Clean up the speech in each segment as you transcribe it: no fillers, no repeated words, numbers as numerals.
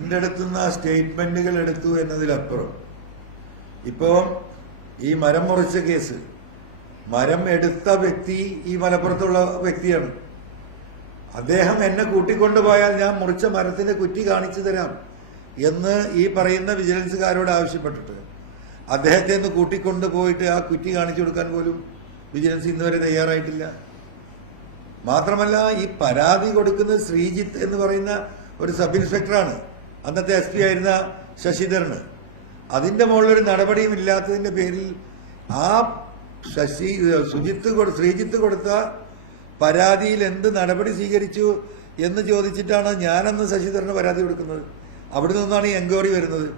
എൻ്റെ അടുത്തുനിന്ന് ആ സ്റ്റേറ്റ്മെന്റുകൾ എടുത്തു എന്നതിലപ്പുറം ഇപ്പോൾ ഈ മരം മുറിച്ച കേസ്, മരം എടുത്ത വ്യക്തി ഈ മലപ്പുറത്തുള്ള വ്യക്തിയാണ്. അദ്ദേഹം എന്നെ കൂട്ടിക്കൊണ്ടുപോയാൽ ഞാൻ മുറിച്ച മരത്തിന്റെ കുറ്റി കാണിച്ചു തരാം എന്ന് ഈ പറയുന്ന വിജിലൻസുകാരോട് ആവശ്യപ്പെട്ടിട്ട് അദ്ദേഹത്തെ ഒന്ന് കൂട്ടിക്കൊണ്ടുപോയിട്ട് ആ കുറ്റി കാണിച്ചു കൊടുക്കാൻ പോലും വിജിലൻസ് ഇന്നുവരെ തയ്യാറായിട്ടില്ല. മാത്രമല്ല, ഈ പരാതി കൊടുക്കുന്നത് ശ്രീജിത്ത് എന്ന് പറയുന്ന ഒരു സബ് ഇൻസ്പെക്ടറാണ്, അന്നത്തെ SP ആയിരുന്ന ശശിധരന്. അതിന്റെ മുകളിലൊരു നടപടിയും ഇല്ലാത്തതിന്റെ പേരിൽ ആ ശ്രീജിത്ത് കൊടുത്ത പരാതിയിൽ എന്ത് നടപടി സ്വീകരിച്ചു എന്ന് ചോദിച്ചിട്ടാണ് ഞാനന്ന് ശശിധരന് പരാതി കൊടുക്കുന്നത്. അവിടെ നിന്നാണ് ഈ എൻക്വയറി വരുന്നത്.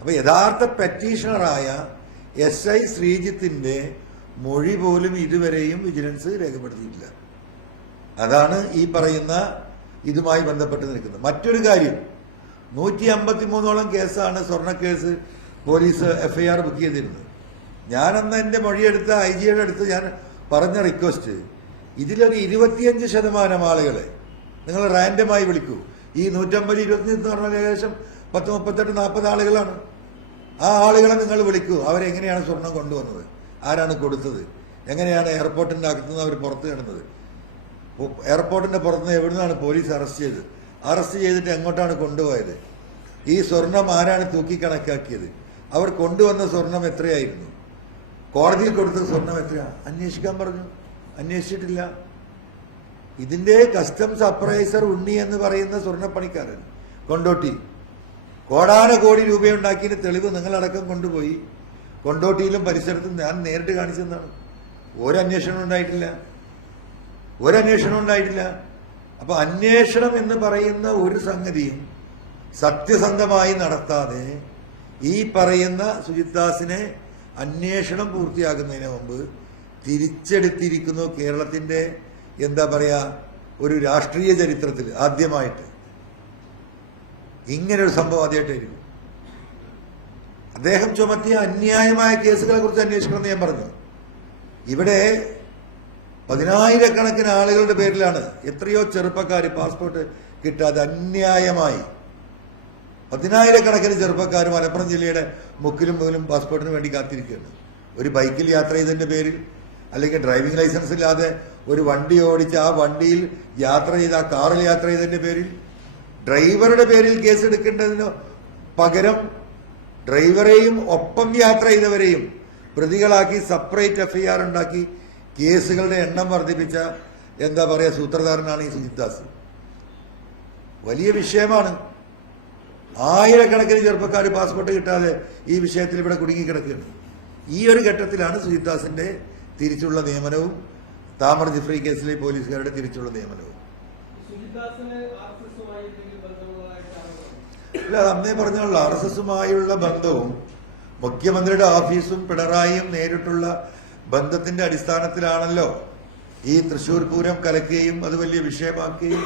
അപ്പൊ യഥാർത്ഥ പെറ്റീഷണറായ SI ശ്രീജിത്തിന്റെ മൊഴി പോലും ഇതുവരെയും വിജിലൻസ് രേഖപ്പെടുത്തിയിട്ടില്ല. അതാണ് ഈ പറയുന്ന ഇതുമായി ബന്ധപ്പെട്ട് നിൽക്കുന്നത്. മറ്റൊരു കാര്യം, 153ഓളം കേസാണ് സ്വർണ്ണക്കേസ് പോലീസ് FIR ബുക്ക് ചെയ്തിരുന്നത്. ഞാനന്ന് എന്റെ മൊഴിയെടുത്ത IG-യുടെ അടുത്ത് ഞാൻ പറഞ്ഞ റിക്വസ്റ്റ്, ഇതിലൊരു 25% ആളുകളെ നിങ്ങൾ റാൻഡമായി വിളിക്കൂ. ഈ 150, 25 എന്ന് പറഞ്ഞാൽ ഏകദേശം 10, 38, 40 ആളുകളാണ്. ആ ആളുകളെ നിങ്ങൾ വിളിക്കൂ. അവരെങ്ങനെയാണ് സ്വർണം കൊണ്ടുവന്നത്, ആരാണ് കൊടുത്തത്, എങ്ങനെയാണ് എയർപോർട്ടിന്റെ അകത്തുനിന്ന് അവർ പുറത്ത് കിടന്നത്, എയർപോർട്ടിന്റെ പുറത്തുനിന്ന് എവിടുന്നാണ് പോലീസ് അറസ്റ്റ് ചെയ്തിട്ട് എങ്ങോട്ടാണ് കൊണ്ടുപോയത്, ഈ സ്വർണം ആരാണ് തൂക്കിക്കണക്കാക്കിയത്, അവർ കൊണ്ടുവന്ന സ്വർണം എത്രയായിരുന്നു, കോടതിയിൽ കൊടുത്ത സ്വർണം എത്രയാ, അന്വേഷിക്കാൻ പറഞ്ഞു, അന്വേഷിച്ചിട്ടില്ല. ഇതിന്റെ കസ്റ്റംസ് അപ്രൈസർ ഉണ്ണി എന്ന് പറയുന്ന സ്വർണ്ണപ്പണിക്കാരൻ കൊണ്ടോട്ടി കോടാനകോടി രൂപയുണ്ടാക്കിയ തെളിവ് നിങ്ങളടക്കം കൊണ്ടുപോയി കൊണ്ടോട്ടിയിലും പരിസരത്തും ഞാൻ നേരിട്ട് കാണിച്ചെന്നാണ്. ഒരന്വേഷണം ഉണ്ടായിട്ടില്ല. അപ്പൊ അന്വേഷണം എന്ന് പറയുന്ന ഒരു സംഗതിയും സത്യസന്ധമായി നടത്താതെ ഈ പറയുന്ന സുജിത് ദാസിനെ അന്വേഷണം പൂർത്തിയാക്കുന്നതിന് മുമ്പ് തിരിച്ചെടുത്തിരിക്കുന്നു. കേരളത്തിന്റെ എന്താ പറയാ, ഒരു രാഷ്ട്രീയ ചരിത്രത്തിൽ ആദ്യമായിട്ട് ഇങ്ങനൊരു സംഭവം ആദ്യമായിട്ടായിരിക്കും. അദ്ദേഹം ചുമത്തിയ അന്യായമായ കേസുകളെ കുറിച്ച് അന്വേഷിക്കണമെന്ന് ഞാൻ പറഞ്ഞു. ഇവിടെ 10,000-കണക്കിന് ആളുകളുടെ പേരിലാണ് എത്രയോ ചെറുപ്പക്കാർ പാസ്പോർട്ട് കിട്ടാതെ അന്യായമായി 10,000-കണക്കിന് ചെറുപ്പക്കാർ മലപ്പുറം ജില്ലയുടെ മുക്കിലും മുകിലും പാസ്പോർട്ടിന് വേണ്ടി കാത്തിരിക്കുകയാണ്. ഒരു ബൈക്കിൽ യാത്ര ചെയ്തതിന്റെ പേരിൽ, അല്ലെങ്കിൽ ഡ്രൈവിംഗ് ലൈസൻസ് ഇല്ലാതെ ഒരു വണ്ടി ഓടിച്ച് ആ വണ്ടിയിൽ യാത്ര ചെയ്ത് ആ കാറിൽ യാത്ര ചെയ്തതിന്റെ പേരിൽ ഡ്രൈവറുടെ പേരിൽ കേസ് എടുക്കേണ്ടതിന് പകരം ഡ്രൈവറെയും ഒപ്പം യാത്ര ചെയ്തവരെയും പ്രതികളാക്കി സെപ്പറേറ്റ് FIR ഉണ്ടാക്കി കേസുകളുടെ എണ്ണം വർദ്ധിപ്പിച്ച എന്താ പറയാ സൂത്രധാരനാണ് ഈ സുജിത് ദാസ്. വലിയ വിഷയമാണ്. 1000-കണക്കിന് ചെറുപ്പക്കാർ പാസ്പോർട്ട് കിട്ടാതെ ഈ വിഷയത്തിൽ ഇവിടെ കുടുങ്ങിക്കിടക്കുകയാണ്. ഈ ഒരു ഘട്ടത്തിലാണ് സുജിത് ദാസിന്റെ തിരിച്ചുള്ള നിയമനവും താമർ ജിഫ്രി കേസിലെ പോലീസുകാരുടെ തിരിച്ചുള്ള നിയമനവും. അല്ല, അന്നേ പറഞ്ഞുള്ള RSSുമായുള്ള ബന്ധവും മുഖ്യമന്ത്രിയുടെ ഓഫീസും പിണറായിയും നേരിട്ടുള്ള ബന്ധത്തിന്റെ അടിസ്ഥാനത്തിലാണല്ലോ ഈ തൃശൂർ പൂരം കലക്കുകയും അത് വലിയ വിഷയമാക്കുകയും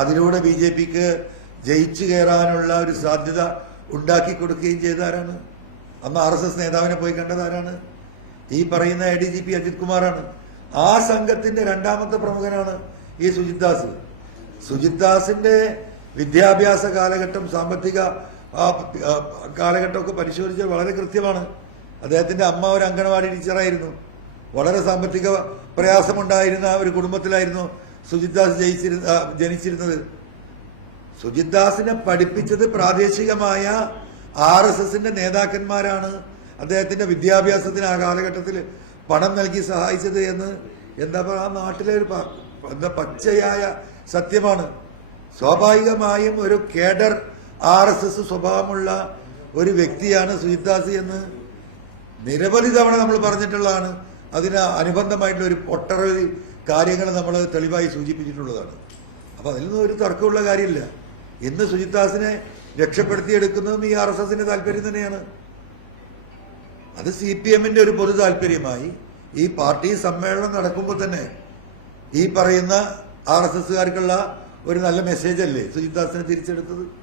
അതിലൂടെ BJPക്ക് ജയിച്ചു കയറാനുള്ള ഒരു സാധ്യത ഉണ്ടാക്കി കൊടുക്കുകയും ചെയ്തതാരാണ്? അന്ന് RSS നേതാവിനെ പോയി കണ്ടതാരാണ്? ഈ പറയുന്ന ADGP അജിത് കുമാറാണ്. ആ സംഘത്തിന്റെ രണ്ടാമത്തെ പ്രമുഖനാണ് ഈ സുജിത് ദാസ്. സുജിത് ദാസിന്റെ വിദ്യാഭ്യാസ കാലഘട്ടം, സാമ്പത്തിക കാലഘട്ടമൊക്കെ പരിശോധിച്ചാൽ വളരെ കൃത്യമാണ്. അദ്ദേഹത്തിന്റെ അമ്മ ഒരു അംഗനവാടി ടീച്ചറായിരുന്നു. വളരെ സാമ്പത്തിക പ്രയാസമുണ്ടായിരുന്ന ഒരു കുടുംബത്തിലായിരുന്നു സുജിത് ദാസ് ജനിച്ചിരുന്നത്. സുജിത് ദാസിനെ പഠിപ്പിച്ചത് പ്രാദേശികമായ RSSന്റെ നേതാക്കന്മാരാണ്. അദ്ദേഹത്തിന്റെ വിദ്യാഭ്യാസത്തിന് ആ കാലഘട്ടത്തിൽ പണം നൽകി സഹായിച്ചത് എന്ന് എന്താ പറയുക, ആ നാട്ടിലെ ഒരു പച്ചയായ സത്യമാണ്. സ്വാഭാവികമായും ഒരു കേഡർ RSS സ്വഭാവമുള്ള ഒരു വ്യക്തിയാണ് സുജിത് ദാസ് എന്ന് നിരവധി തവണ നമ്മൾ പറഞ്ഞിട്ടുള്ളതാണ്. അതിന് അനുബന്ധമായിട്ടുള്ള ഒരു ഒട്ടനവധി കാര്യങ്ങൾ നമ്മൾ തെളിവായി സൂചിപ്പിച്ചിട്ടുള്ളതാണ്. അപ്പൊ അതിൽ നിന്നും ഒരു തർക്കമുള്ള കാര്യമില്ല. ഇന്ന് സുജിത് ദാസിനെ രക്ഷപ്പെടുത്തിയെടുക്കുന്നതും ഈ RSSന്റെ താല്പര്യം തന്നെയാണ്. അത് CPMന്റെ ഒരു പൊതു താല്പര്യമായി ഈ പാർട്ടി സമ്മേളനം നടക്കുമ്പോൾ തന്നെ ഈ പറയുന്ന RSSകാർക്കുള്ള ഒരു നല്ല മെസ്സേജ് അല്ലേ സുജിത് ദാസിനെ തിരിച്ചെടുത്തത്?